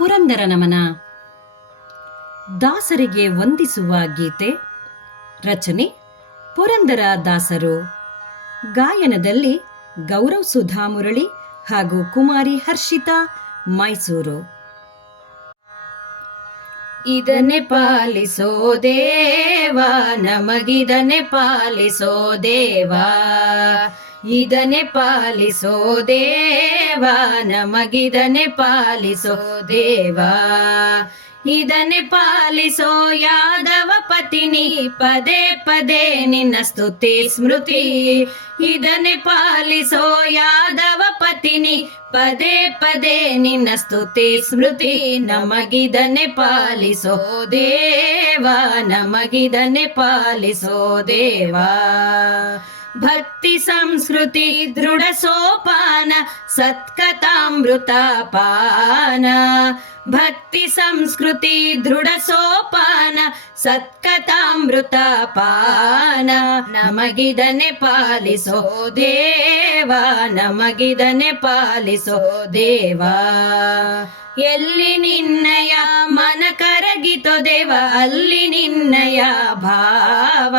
ಪುರಂದರ ನಮನ. ದಾಸರಿಗೆ ವಂದಿಸುವ ಗೀತೆ, ರಚನೆ, ಪುರಂದರ ದಾಸರು. ಗಾಯನದಲ್ಲಿ ಗೌರವ್ ಸುಧಾ ಮುರಳಿ ಹಾಗೂ ಕುಮಾರಿ ಹರ್ಷಿತಾ, ಮೈಸೂರು. ಇದನ್ನೆ ಪಾಲಿಸೋ ದೇವಾ ನಮಗಿದನೆ ಪಾಲಿಸೋ ದೇವಾ ಇದನ್ನೇ ಪಾಲಿಸೋ ದೇವಾ ನಮಗಿದನೆ ಪಾಲಿಸೋ ದೇವಾ. ಇದನೆ ಪಾಲಿಸೋ ಯಾದವ ಪತಿನಿ, ಪದೇ ಪದೇ ನಿನ್ನ ಸ್ತುತಿ, ಸ್ಮೃತಿ. ಇದನೆ ಪಾಲಿಸೋ ಯಾದವ ಪತಿನಿ, ಪದೇ ಪದೇ ನಿನ್ನ ಸ್ತುತಿ, ಸ್ಮೃತಿ. ನಮಗಿದನೆ ಪಾಲಿಸೋ ದೇವಾ ನಮಗಿದನೆ ಪಾಲಿಸೋ ದೇವಾ. ಭಕ್ತಿ ಸಂಸ್ಕೃತಿ ದೃಢ ಸೋಪಾನ ಸತ್ಕಥಾಮೃತ ಪಾನ ಭಕ್ತಿ ಸಂಸ್ಕೃತಿ ದೃಢ ಸೋಪಾನ ಸತ್ಕಥಾಮೃತ ಪಾನ ನಮಗಿದನೆ ಪಾಲಿಸೋ ದೇವ, ನಮಗಿದನೆ ಪಾಲಿಸೋ ದೇವಾ. ಎಲ್ಲಿ ನಿನ್ನಯ ಮನ ಕರಗಿತೋ ದೇವ, ಅಲ್ಲಿ ನಿನ್ನಯ ಭಾವ.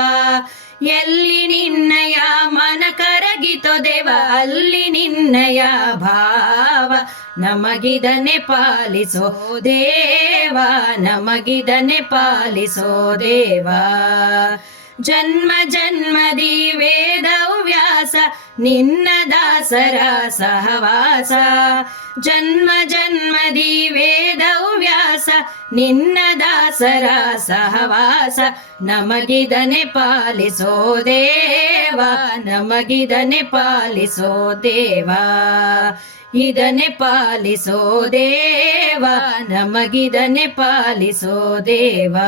ಎಲ್ಲಿ ನಿನ್ನಯ ಮನ ಕರಗಿತೋ ದೇವ ಅಲ್ಲಿ ನಿನ್ನಯ ಭಾವ. ನಮಗಿದನೆ ಪಾಲಿಸೋ ದೇವ ನಮಗಿದನೆ ಪಾಲಿಸೋ ದೇವಾ. ಜನ್ಮ ಜನ್ಮದಿ ವೇದವ್ಯಾಸ ನಿನ್ನ ದಾಸರ ಸಹವಾಸ. ಜನ್ಮ ಜನ್ಮದಿ ವೇದವ್ಯಾಸ ನಿನ್ನ ದಾಸರ ಸಹವಾಸ. ನಮಗಿದನೆ ಪಾಲಿಸೋ ದೇವಾ ನಮಗಿದನೆ ಪಾಲಿಸೋ ದೇವಾ ಇದನೆ ಪಾಲಿಸೋ ದೇವಾ ನಮಗಿದನೆ ಪಾಲಿಸೋ ದೇವಾ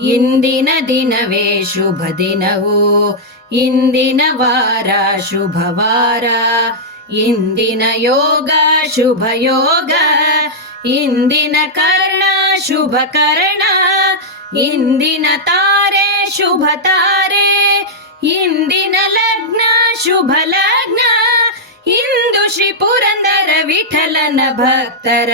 ಇಂದಿನ ದಿನವೇ ಶುಭ ದಿನವು. ಇಂದಿನ ವಾರ ಶುಭ ವಾರ. ಇಂದಿನ ಯೋಗ ಶುಭ ಯೋಗ. ಇಂದಿನ ಕರ್ಣ ಶುಭ ಕರ್ಣ. ಇಂದಿನ ತಾರೆ ಶುಭ ತಾರೆ. ಇಂದಿನ ಲಗ್ನ ಶುಭ ಲಗ್ನ. ಇಂದು ಶ್ರೀ ಪುರಂದರ ವಿಠಲನ ಭಕ್ತರ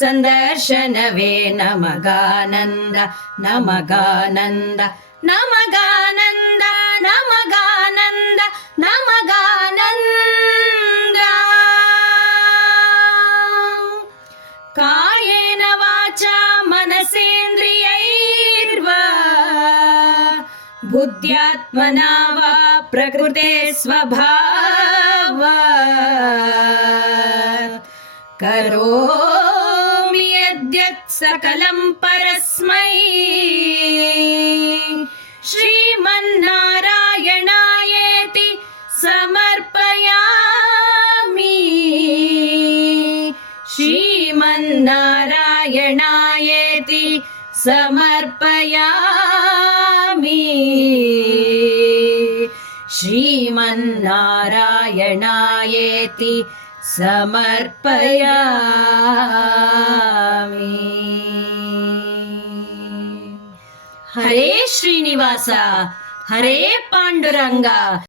सन्दर्शनवे नमगानन्द नमगानन्द नमगानन्द नमगानन्द नमगानन्द। कायेन वाचा मनसेन्द्रियैर्वा बुद्ध्यात्मना वा प्रकृते स्वभाव। करो सकलं परस्मै। श्रीमन्नारायणायेति समर्पयामि। श्रीमन्नारायणायेति समर्पयामि। श्रीमन्नारायणायेति समर्पयामि। હરે શ્રીનિવાસા હરે પાંડુરંગા